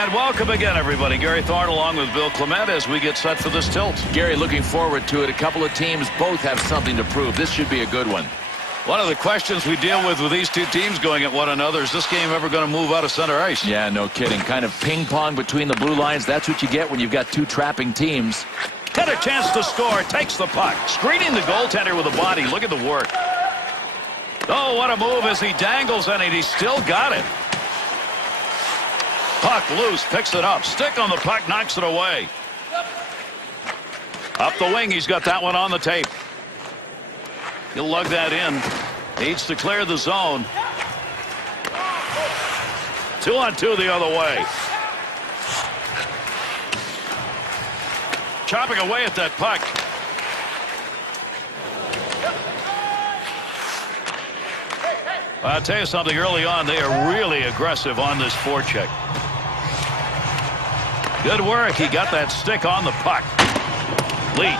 And welcome again, everybody. Gary Thorne along with Bill Clement as we get set for this tilt. Gary, looking forward to it. A couple of teams both have something to prove. This should be a good one. One of the questions we deal with these two teams going at one another is this game ever going to move out of center ice? Yeah, no kidding. Kind of ping pong between the blue lines. That's what you get when you've got two trapping teams. Got a chance to score. Takes the puck. Screening the goaltender with a body. Look at the work. Oh, what a move as he dangles in it. He's still got it. Puck loose, picks it up. Stick on the puck, knocks it away. Up the wing, he's got that one on the tape. He'll lug that in. Needs to clear the zone. 2-on-2 the other way. Chopping away at that puck. I'll tell you something, early on, they are really aggressive on this forecheck. Good work. He got that stick on the puck. Leach.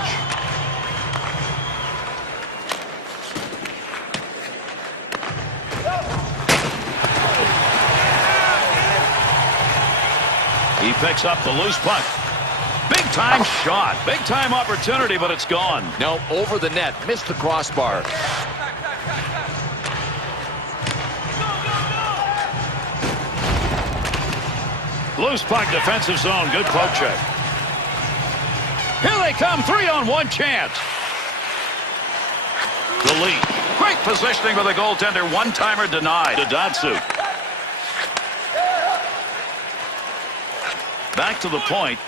He picks up the loose puck. Big time shot. Big time opportunity, but it's gone. No, over the net. Missed the crossbar. Loose puck, defensive zone. Good poke check. Here they come. 3-on-1 chance. The lead. Great positioning for the goaltender. One-timer denied to Datsuk. Back to the point.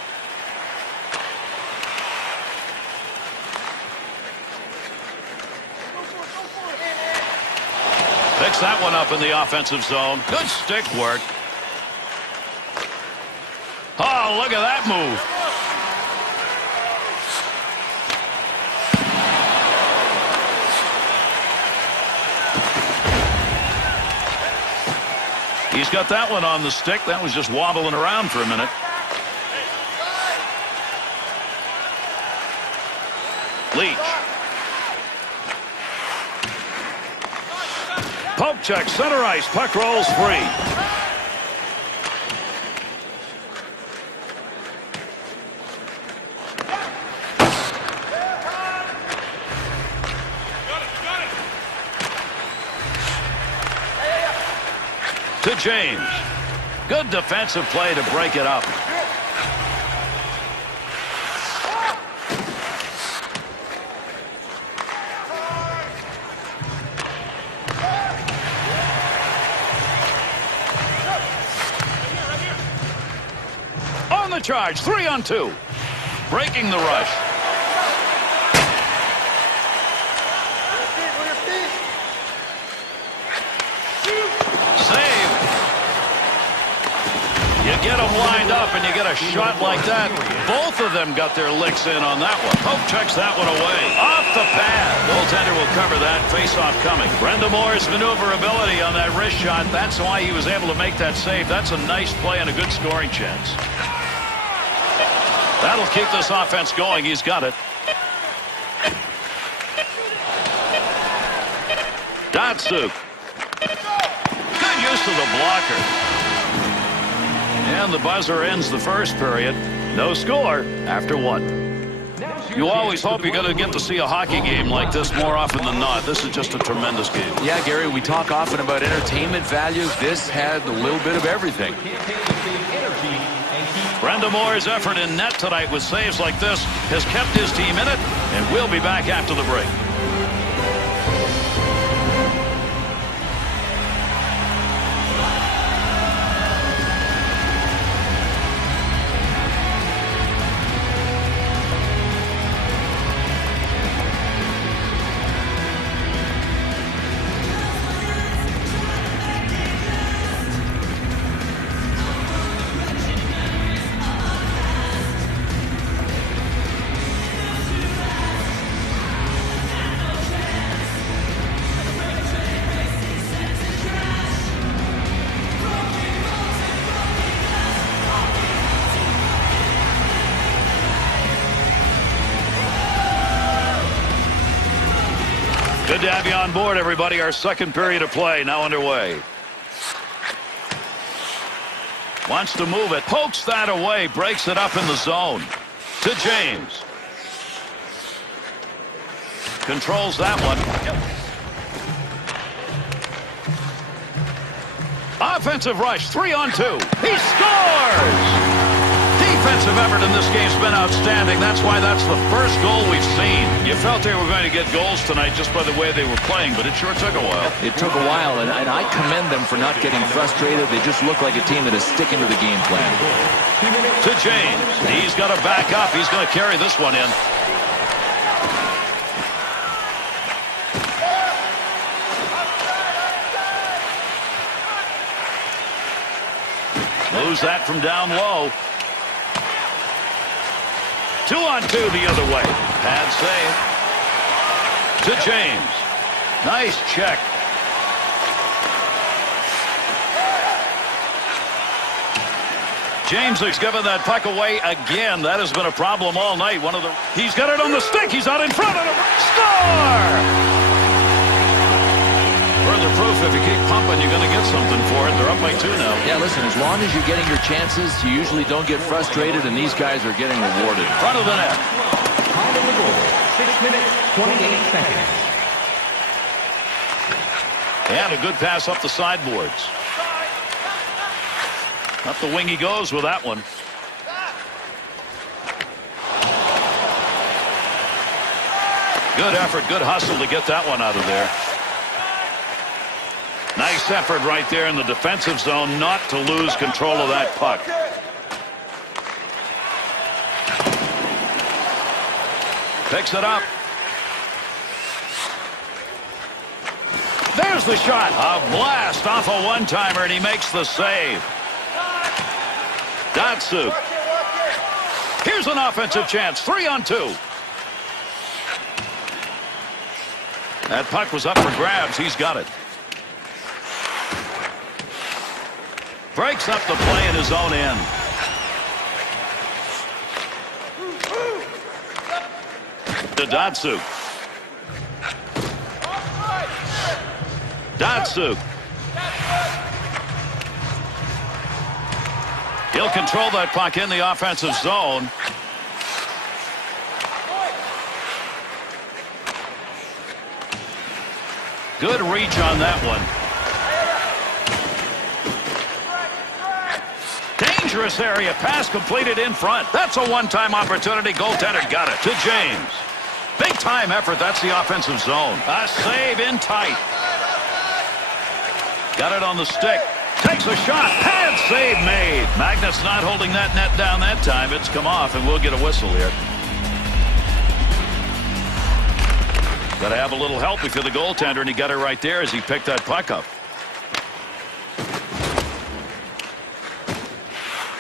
Picks that one up in the offensive zone. Good stick work. Oh, look at that move. He's got that one on the stick. That was just wobbling around for a minute. Leach. Poke check, center ice. Puck rolls free. To James. Good defensive play to break it up. On the charge, 3-on-2. Breaking the rush. Get them lined up and you get a shot like that. Both of them got their licks in on that one. Pope checks that one away. Off the pad. Goaltender will cover that. Face-off coming. Moore's maneuverability on that wrist shot. That's why he was able to make that save. That's a nice play and a good scoring chance. That'll keep this offense going. He's got it. Datsuk. Good use of the blocker. And the buzzer ends the first period. No score after one. You always hope you're going to get to see a hockey game like this more often than not. This is just a tremendous game. Yeah, Gary, we talk often about entertainment values. This had a little bit of everything. Moore's effort in net tonight with saves like this has kept his team in it, and we'll be back after the break. Good to have you on board, everybody. Our second period of play now underway. Wants to move it. Pokes that away. Breaks it up in the zone. To James. Controls that one. Offensive rush. 3-on-2. He scores! Defensive effort in this game's been outstanding. That's why that's the first goal we've seen. You felt they were going to get goals tonight just by the way they were playing, but it sure took a while. It took a while, and I commend them for not getting frustrated. They just look like a team that is sticking to the game plan. To James. He's got to back up. He's going to carry this one in. Lose that from down low. 2-on-2 the other way. Bad save. To James. Nice check. James has given that puck away again. That has been a problem all night. He's got it on the stick. He's out in front of him. Score! Further proof, if you keep pumping, you're going to get something for it. They're up by 2 now. Yeah, listen, as long as you're getting your chances, you usually don't get frustrated, and these guys are getting rewarded. Front of the net. Time of the goal, 6 minutes, 28 seconds. And a good pass up the sideboards. Up the wing he goes with that one. Good effort, good hustle to get that one out of there. Nice effort right there in the defensive zone not to lose control of that puck. Picks it up. There's the shot. A blast off a one-timer, and he makes the save. Datsuk. Here's an offensive chance. 3-on-2. That puck was up for grabs. He's got it. Breaks up the play in his own end. To Datsuk. Datsuk. He'll control that puck in the offensive zone. Good reach on that one. Dangerous area. Pass completed in front. That's a one-time opportunity. Goaltender got it. To James. Big-time effort. That's the offensive zone. A save in tight. Got it on the stick. Takes a shot. Pad save made. Magnet's not holding that net down that time. It's come off, and we'll get a whistle here. Got to have a little help if you're the goaltender, and he got it right there as he picked that puck up.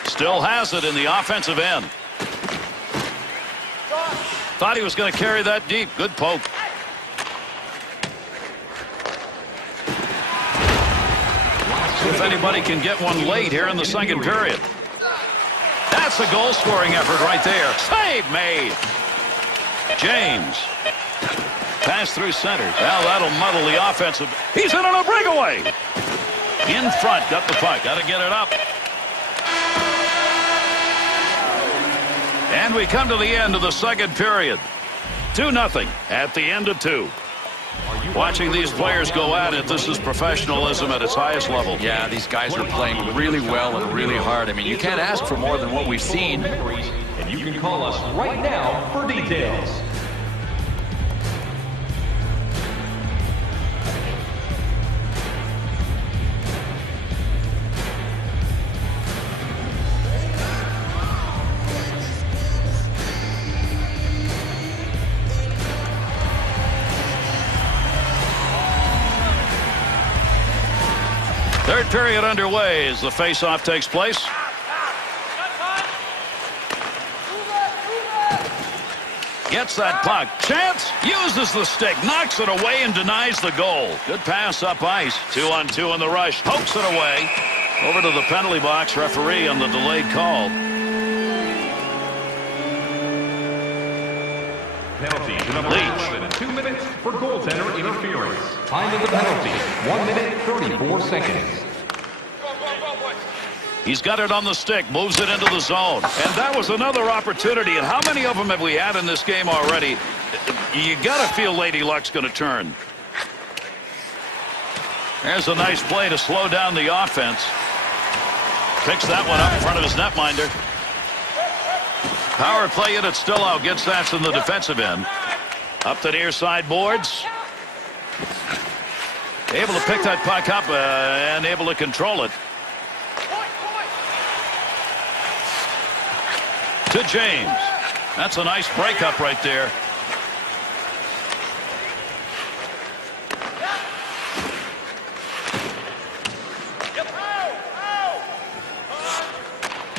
Still has it in the offensive end. Thought he was going to carry that deep. Good poke. If anybody can get one late here in the second period. That's a goal-scoring effort right there. Save made. James. Pass through center. Well, that'll muddle the offensive. He's in on a breakaway. In front. Got the puck. Got to get it up. And we come to the end of the second period. 2-0 at the end of 2. Watching these players go at it, this is professionalism at its highest level. Yeah, these guys are playing really well and really hard. I mean, you can't ask for more than what we've seen. And you can call us right now for details. Third period underway as the face-off takes place. Gets that puck. Chance. Uses the stick. Knocks it away and denies the goal. Good pass up ice. 2-on-2 in the rush. Pokes it away. Over to the penalty box. Referee on the delayed call. Penalty to number 11. 2 minutes for goaltender interference. Time of the penalty, 1 minute, 34 seconds. He's got it on the stick, moves it into the zone. And that was another opportunity. And how many of them have we had in this game already? You got to feel Lady Luck's going to turn. There's a nice play to slow down the offense. Picks that one up in front of his netminder. Power play unit still out. Gets that in the defensive end. Up the near side boards. Able to pick that puck up and able to control it. To James. That's a nice breakup right there.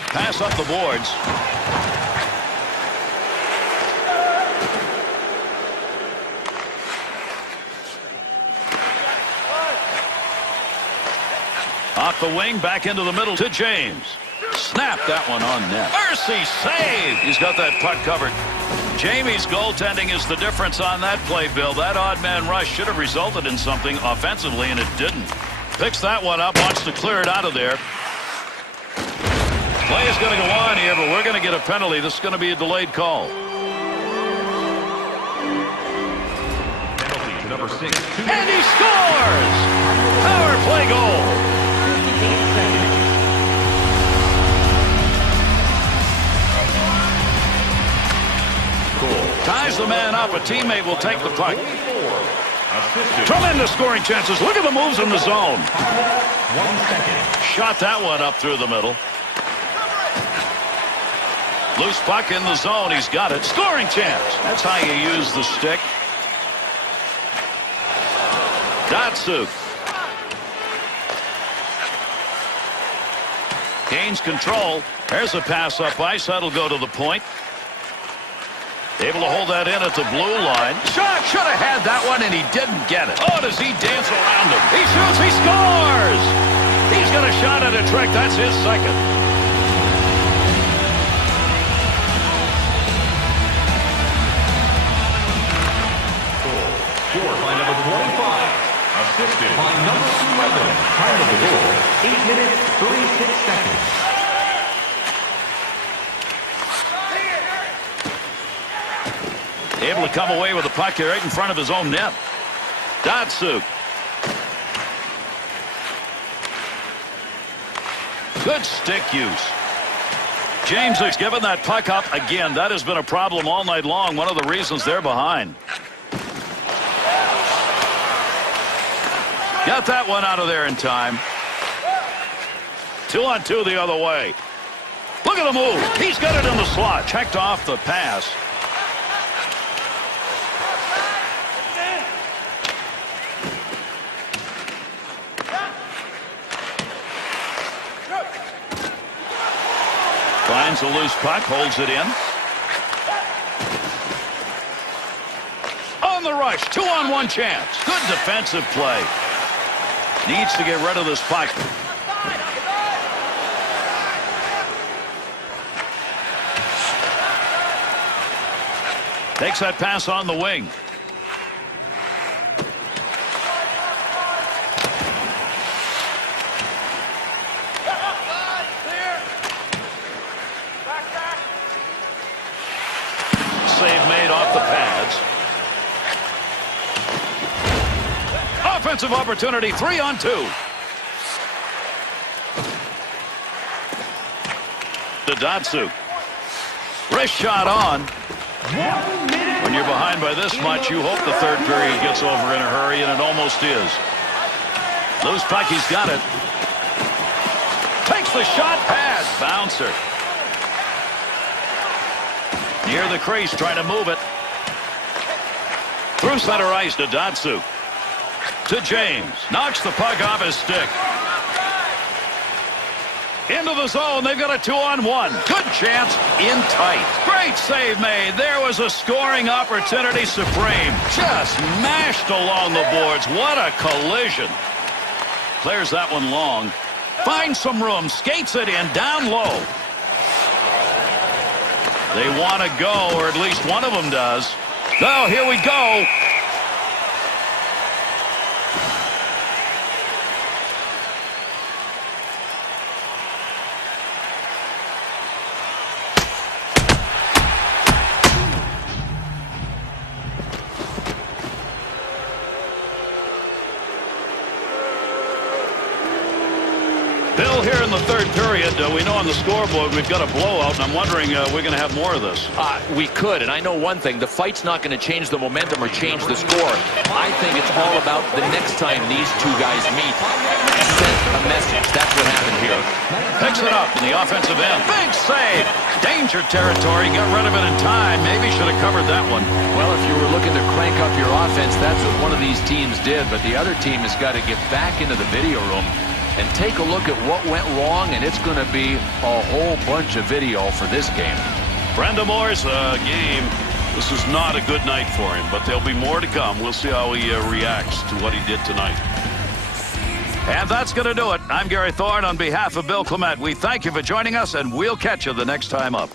Pass up the boards. Off the wing, back into the middle to James. Snap that one on net. Mercy save. He's got that puck covered. Jamie's goaltending is the difference on that play, Bill. That odd man rush should have resulted in something offensively, and it didn't. Picks that one up, wants to clear it out of there. Play is going to go on here, but we're going to get a penalty. This is going to be a delayed call. Penalty to number 6. And he scores! Power play goal. 58 seconds. Ties the man up. A teammate will take the puck. Tremendous scoring chances. Look at the moves in the zone. 1 second. Shot that one up through the middle. Loose puck in the zone. He's got it. Scoring chance. That's how you use the stick. Datsuk. Gains control. There's a pass up ice. That'll go to the point. Able to hold that in at the blue line. Shot. Should have had that one, and he didn't get it. Oh, does he dance around him? He shoots. He scores. He's got a shot at a trick. That's his second. Scored by number 25. Assisted by number 11. Time of the goal, 8 minutes, 36 seconds. Able to come away with the puck here right in front of his own net. Datsuk. Good stick use. James has given that puck up again. That has been a problem all night long. One of the reasons they're behind. Got that one out of there in time. 2-on-2 the other way. Look at the move. He's got it in the slot. Checked off the pass. Finds a loose puck, holds it in. On the rush, 2-on-1 chance. Good defensive play. Needs to get rid of this puck. Takes that pass on the wing. Save made off the pads. Offensive opportunity, 3-on-2. To Datsuk. Wrist shot on. When you're behind by this much, you hope the third period gets over in a hurry, and it almost is. Loose puck, he's got it. Takes the shot, pass, bouncer. Near the crease, trying to move it. Through center ice to Datsuk. To James. Knocks the puck off his stick. Into the zone. They've got a 2-on-1. Good chance. In tight. Great save made. There was a scoring opportunity supreme. Just mashed along the boards. What a collision. Clears that one long. Finds some room. Skates it in. Down low. They want to go, or at least one of them does. Oh, here we go. Well, here in the third period, we know on the scoreboard we've got a blowout, and I'm wondering we're going to have more of this. We could, and I know one thing. The fight's not going to change the momentum or change the score. I think it's all about the next time these two guys meet. Send a message. That's what happened here. Picks it up in the offensive end. Big save. Danger territory. Got rid of it in time. Maybe should have covered that one. Well, if you were looking to crank up your offense, that's what one of these teams did. But the other team has got to get back into the video room and take a look at what went wrong, and it's going to be a whole bunch of video for this game. Brenda Moore's game. This is not a good night for him, but there'll be more to come. We'll see how he reacts to what he did tonight. And that's going to do it. I'm Gary Thorne on behalf of Bill Clement. We thank you for joining us, and we'll catch you the next time up.